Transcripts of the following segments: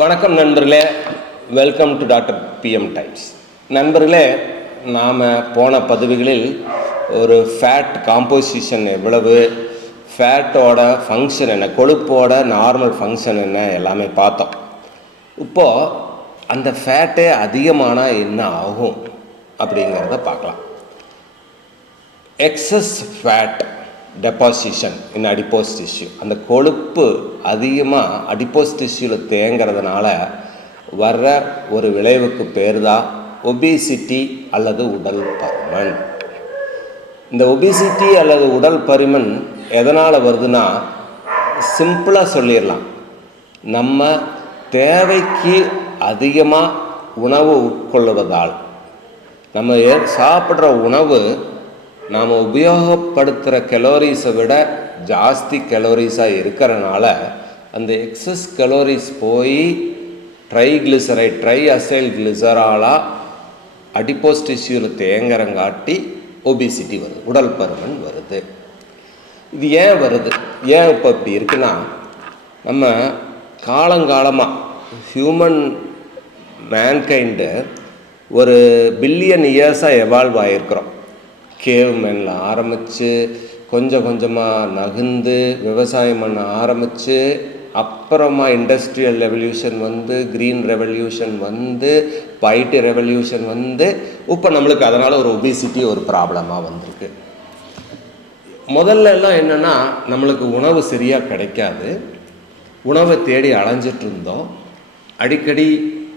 வணக்கம் நண்பர்களே, welcome to doctor PM times. நண்பர்களே, நாம் போன பதிவுகளில் ஒரு ஃபேட் காம்போசிஷன் எவ்வளவு, ஃபேட்டோட ஃபங்க்ஷன் என்ன, கொழுப்போட நார்மல் ஃபங்க்ஷன் என்ன எல்லாமே பார்த்தோம். இப்போது அந்த ஃபேட்டே அதிகமானால் என்ன ஆகும் அப்படிங்கிறத பார்க்கலாம். எக்ஸஸ் ஃபேட் டெபாசிஷன் இன் அடிப்போஸ் டிஷ்யூ, அந்த கொழுப்பு அதிகமாக அடிப்போஸ் டிஷ்யூவில் தேங்கிறதுனால வர்ற ஒரு விளைவுக்கு பேர் தான் ஒபிசிட்டி அல்லது உடல் பருமன். இந்த ஒபிசிட்டி அல்லது உடல் பருமன் எதனால் வருதுன்னா, சிம்பிளாக சொல்லிடலாம், நம்ம தேவைக்கு அதிகமாக உணவு உட்கொள்வதால், நம்ம சாப்பிட்ற உணவு நாம் உபயோகப்படுத்துகிற கலோரிஸை விட ஜாஸ்தி கலோரிஸாக இருக்கிறனால அந்த எக்ஸஸ் கலோரிஸ் போய் ட்ரைகிளிசரைட், ட்ரை அசைல் கிளிசராலாக அடிப்போஸ் டிஷ்யூவில் தேங்கரங்காட்டி ஒபிசிட்டி வருது, உடல் பருமன் வருது. இது ஏன் வருது, ஏன் இப்போ இப்படி இருக்குன்னா, நம்ம காலங்காலமாக ஹியூமன் மேன்கைண்டு ஒரு பில்லியன் இயர்ஸாக எவால்வ் ஆகிருக்கிறோம். கேவ்மெனில் ஆரம்பித்து கொஞ்சம் கொஞ்சமாக நகர்ந்து விவசாயம் பண்ண ஆரம்பித்து, அப்புறமா இண்டஸ்ட்ரியல் ரெவல்யூஷன் வந்து, க்ரீன் ரெவல்யூஷன் வந்து, ஐடி ரெவல்யூஷன் வந்து, இப்போ நம்மளுக்கு அதனால் ஒரு ஒபிசிட்டி ஒரு ப்ராப்ளமாக வந்திருக்கு. முதல்ல எல்லாம் என்னென்னா, நம்மளுக்கு உணவு சரியாக கிடைக்காது, உணவை தேடி அலைஞ்சிட்டு இருந்தோம். அடிக்கடி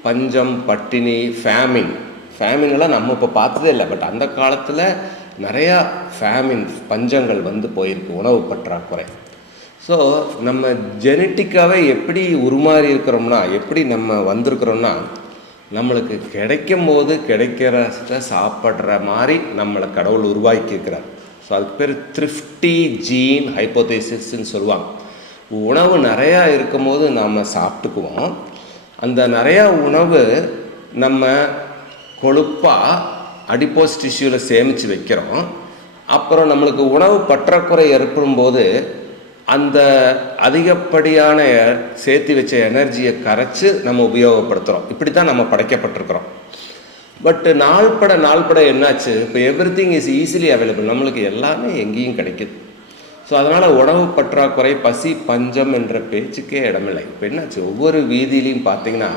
பஞ்சம், பட்டினி, ஃபேமின்லாம் நம்ம இப்போ பார்த்ததே இல்லை. பட் அந்த காலத்தில் நிறையா பஞ்சங்கள் வந்து போயிருக்கு, உணவு பற்றாக்குறை. ஸோ நம்ம ஜெனட்டிக்காகவே எப்படி உருமாறி இருக்கிறோம்னா, எப்படி நம்ம வந்திருக்கிறோம்னா, நம்மளுக்கு கிடைக்கும் போது கிடைக்கிறத சாப்பிட்ற மாதிரி நம்மளை கடவுள் உருவாக்கியிருக்கிறார். ஸோ அதுக்கு பேர் த்ரிஃப்டி ஜீன் ஹைப்போதேசிஸ்ன்னு சொல்லுவாங்க. உணவு நிறையா இருக்கும் போது நாம் சாப்பிட்டுக்குவோம். அந்த நிறையா உணவு நம்ம கொழுப்பாக அடிப்போஸ் டிஷ்யூவில் சேமித்து வைக்கிறோம். அப்புறம் நம்மளுக்கு உணவு பற்றாக்குறை ஏற்படும்போது அந்த அதிகப்படியான சேர்த்து வச்ச எனர்ஜியை கரைச்சி நம்ம உபயோகப்படுத்துகிறோம். இப்படி தான் நம்ம படைக்கப்பட்டிருக்கிறோம். பட் நாள்பட என்னாச்சு, இப்போ எவ்ரிதிங் இஸ் ஈஸிலி அவைலபிள், நம்மளுக்கு எல்லாமே எங்கேயும் கிடைக்குது. ஸோ அதனால் உணவு பற்றாக்குறை, பசி, பஞ்சம் என்ற பேச்சுக்கே இடமில்லை. இப்போ என்னாச்சு, ஒவ்வொரு வீதியிலையும் பார்த்தீங்கன்னா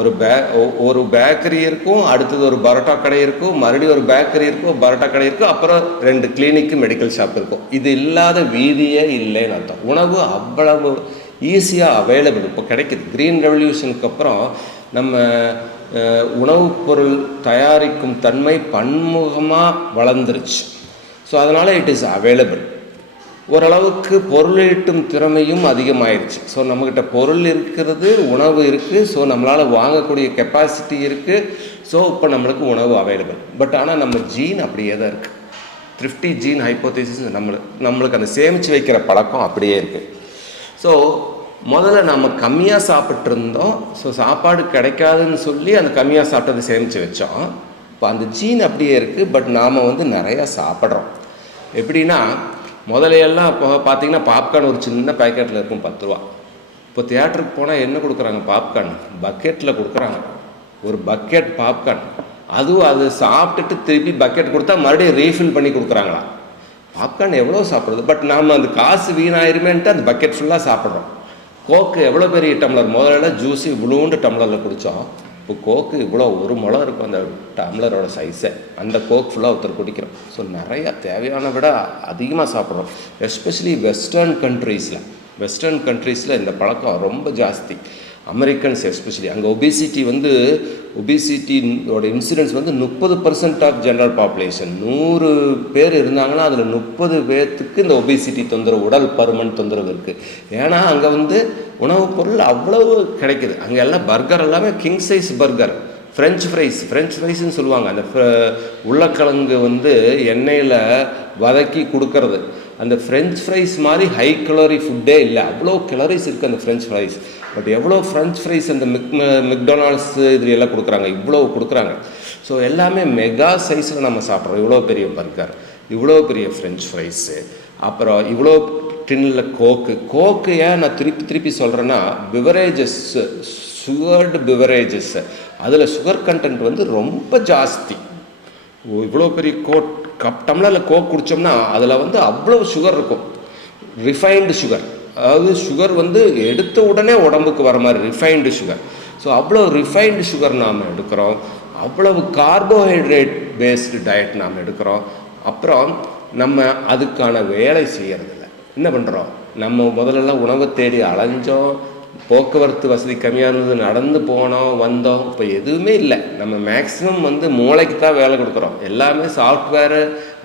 ஒரு பேக்கரி இருக்கும், அடுத்தது ஒரு பரோட்டா கடை இருக்கும், மறுபடியும் ஒரு பேக்கரி இருக்கும், பரோட்டா கடை இருக்கும், அப்புறம் 2 கிளினிக்கு, மெடிக்கல் ஷாப் இருக்கும். இது இல்லாத வீதியே இல்லைன்னு அர்த்தம். உணவு அவ்வளவு ஈஸியாக அவைலபிள் இப்போ கிடைக்குது. க்ரீன் ரெவல்யூஷனுக்கு அப்புறம் நம்ம உணவுப் பொருள் தயாரிக்கும் தன்மை பன்முகமாக வளர்ந்துருச்சு. ஸோ அதனால் இட் இஸ் அவைலபிள். ஓரளவுக்கு பொருளீட்டும் திறமையும் அதிகமாகிடுச்சு. ஸோ நம்மக்கிட்ட பொருள் இருக்கிறது, உணவு இருக்குது, ஸோ நம்மளால் வாங்கக்கூடிய கெப்பாசிட்டி இருக்குது. ஸோ இப்போ நம்மளுக்கு உணவு அவைலபிள். பட் ஆனால் நம்ம ஜீன் அப்படியே தான் இருக்குது. த்ரிஃப்டி ஜீன் ஹைப்போதேசிஸ் நம்மளுக்கு அந்த சேமித்து வைக்கிற பழக்கம் அப்படியே இருக்குது. ஸோ முதல்ல நம்ம கம்மியாக சாப்பிட்ருந்தோம். ஸோ சாப்பாடு கிடைக்காதுன்னு சொல்லி அந்த கம்மியாக சாப்பிட்டதை சேமித்து வச்சோம். இப்போ அந்த ஜீன் அப்படியே இருக்குது. பட் நாம் வந்து நிறையா சாப்பிட்றோம். எப்படின்னா, முதலையெல்லாம் இப்போ பார்த்தீங்கன்னா பாப்கார்ன் ஒரு சின்ன பேக்கெட்டில் இருக்கும், 10 ரூபா. இப்போ தியேட்டருக்கு போனால் என்ன கொடுக்குறாங்க, பாப்கார்ன் பக்கெட்டில் கொடுக்குறாங்க. ஒரு பக்கெட் பாப்கார்ன், அதுவும் அது சாப்பிட்டுட்டு திருப்பி பக்கெட் கொடுத்தா மறுபடியும் ரீஃபில் பண்ணி கொடுக்குறாங்களா. பாப்கார்ன் எவ்வளோ சாப்பிட்றது, பட் நாம் அந்த காசு வீணாயிருமேன்ட்டு அந்த பக்கெட் ஃபுல்லாக சாப்பிட்றோம். கோக்கு எவ்வளோ பெரிய டம்ளர், முதல்ல ஜூஸு இவ்வளோண்டு டம்ளரில் குடித்தோம். இப்போ கோக்கு இவ்வளோ 1 முழம் இருக்கும் அந்த டம்ளரோட சைஸை, அந்த கோக் ஃபுல்லாக ஒருத்தர் குடிக்கிறோம். ஸோ நிறையா தேவையான விட அதிகமாக சாப்பிட்றோம். எஸ்பெஷலி வெஸ்டர்ன் கண்ட்ரீஸில் இந்த பழக்கம் ரொம்ப ஜாஸ்தி. அமெரிக்கன்ஸ் எஸ்பெஷலி, அங்கே ஒபிசிட்டியோட இன்சிடென்ஸ் வந்து 30% ஆஃப் ஜென்ரல் பாப்புலேஷன். 100 பேர் இருந்தாங்கன்னா அதில் 30 பேர்த்துக்கு இந்த ஒபிசிட்டி தொந்தரவு, உடல் பருமன் தொந்தரவு இருக்குது. ஏன்னா அங்கே வந்து உணவுப் பொருள் அவ்வளவு கிடைக்குது. அங்கே எல்லாம் பர்கர் எல்லாமே கிங் சைஸ் பர்கர், ஃப்ரெஞ்ச் ஃப்ரைஸ்ன்னு சொல்லுவாங்க. அந்த உருளைக்கிழங்கு வந்து எண்ணெயில் வதக்கி கொடுக்கறது. அந்த ஃப்ரெஞ்ச் ஃப்ரைஸ் மாதிரி ஹை கலோரி ஃபுட்டே இல்லை, அவ்வளோ கலோரிஸ் இருக்குது அந்த ஃப்ரெஞ்ச் ஃப்ரைஸ். பட் எவ்வளோ ஃப்ரெஞ்ச் ஃப்ரைஸ் அந்த மெக்டொனால்ட்ஸ் இது எல்லாம் கொடுக்குறாங்க, இவ்வளோ கொடுக்குறாங்க. ஸோ எல்லாமே மெகா சைஸில் நம்ம சாப்பிட்றோம், இவ்வளோ பெரிய பர்கர். இவ்வளோ பெரிய ஃப்ரெஞ்ச் ஃப்ரைஸு, அப்புறம் இவ்வளோ டின்னில் கோக்கு ஏன் நான் திருப்பி சொல்கிறேன்னா, பிவரேஜஸ், சுகர்டு பிவரேஜஸ், அதில் சுகர் கண்டென்ட் வந்து ரொம்ப ஜாஸ்தி. இவ்வளோ பெரிய டம்ளரில் கோக் குடித்தோம்னா அதில் வந்து அவ்வளோ சுகர் இருக்கும், ரிஃபைன்டு சுகர். அதாவது சுகர் வந்து எடுத்த உடனே உடம்புக்கு வர மாதிரி ரிஃபைன்டு சுகர். ஸோ அவ்வளோ ரிஃபைன்டு சுகர் நாம் எடுக்கிறோம், அவ்வளவு கார்போஹைட்ரேட் பேஸ்டு டயட் நாம் எடுக்கிறோம். அப்புறம் நம்ம அதுக்கான வேலை செய்கிறதில்ல. என்ன பண்ணுறோம், நம்ம முதல்லலாம் உணவை தேடி அலைஞ்சோம், போக்குவரத்து வசதி கம்மியாக இருந்தது, நடந்து போனோம் வந்தோம். இப்போ எதுவுமே இல்லை. நம்ம மேக்ஸிமம் வந்து மூளைக்கு தான் வேலை கொடுக்குறோம். எல்லாமே சாஃப்ட்வேரு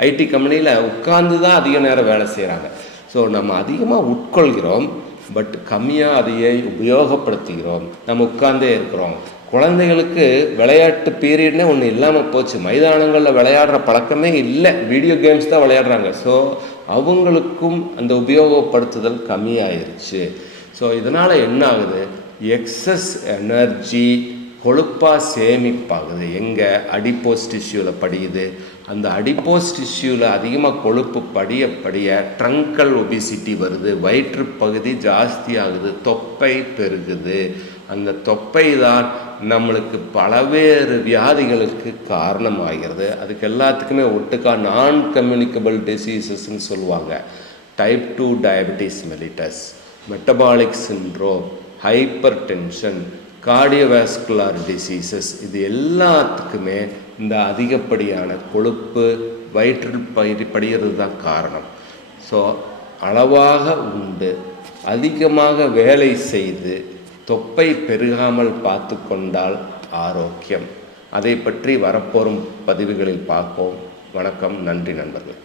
ஐடி கம்பெனியில் உட்கார்ந்து தான் அதிக நேரம் வேலை செய்கிறாங்க. ஸோ நம்ம அதிகமாக உட்கொள்கிறோம், பட் கம்மியாக அதையை உபயோகப்படுத்துகிறோம். நம்ம உட்கார்ந்தே இருக்கிறோம். குழந்தைகளுக்கு விளையாட்டு பீரியட்னே ஒன்று இல்லாமல் போச்சு. மைதானங்களில் விளையாடுற பழக்கமே இல்லை, வீடியோ கேம்ஸ் தான் விளையாடுறாங்க. ஸோ அவங்களுக்கும் அந்த உபயோகப்படுத்துதல் கம்மியாயிருச்சு. ஸோ இதனால் என்ன ஆகுது, எக்ஸஸ் எனர்ஜி கொழுப்பாக சேமிப்பாகுது. எங்கே, அடிப்போஸ் டிஷ்யூவில் படியுது. அந்த அடிப்போஸ் டிஷ்யூவில் அதிகமாக கொழுப்பு படிய ட்ரங்கல் ஒபிசிட்டி வருது, வயிற்று பகுதி ஜாஸ்தி ஆகுது, தொப்பை பெருகுது. அந்த தொப்பை தான் நம்மளுக்கு பலவேறு வியாதிகளுக்கு காரணமாகிறது. அதுக்கு எல்லாத்துக்குமே ஒட்டுக்கா நான் கம்யூனிகபிள் டிசீசஸ்ன்னு சொல்லுவாங்க. Type 2 diabetes mellitus, metabolic syndrome, hyper tension, cardiovascular diseases, இது எல்லாத்துக்குமே இந்த அதிகப்படியான கொழுப்பு வயிற்றில் படிகிறது தான் காரணம். ஸோ அளவாக உண்டு, அதிகமாக வேலை செய்து தொப்பை பெருகாமல் பார்த்து கொண்டால் ஆரோக்கியம். அதை பற்றி வரப்போகும் பதிவுகளில் பார்ப்போம். வணக்கம், நன்றி நண்பர்களே.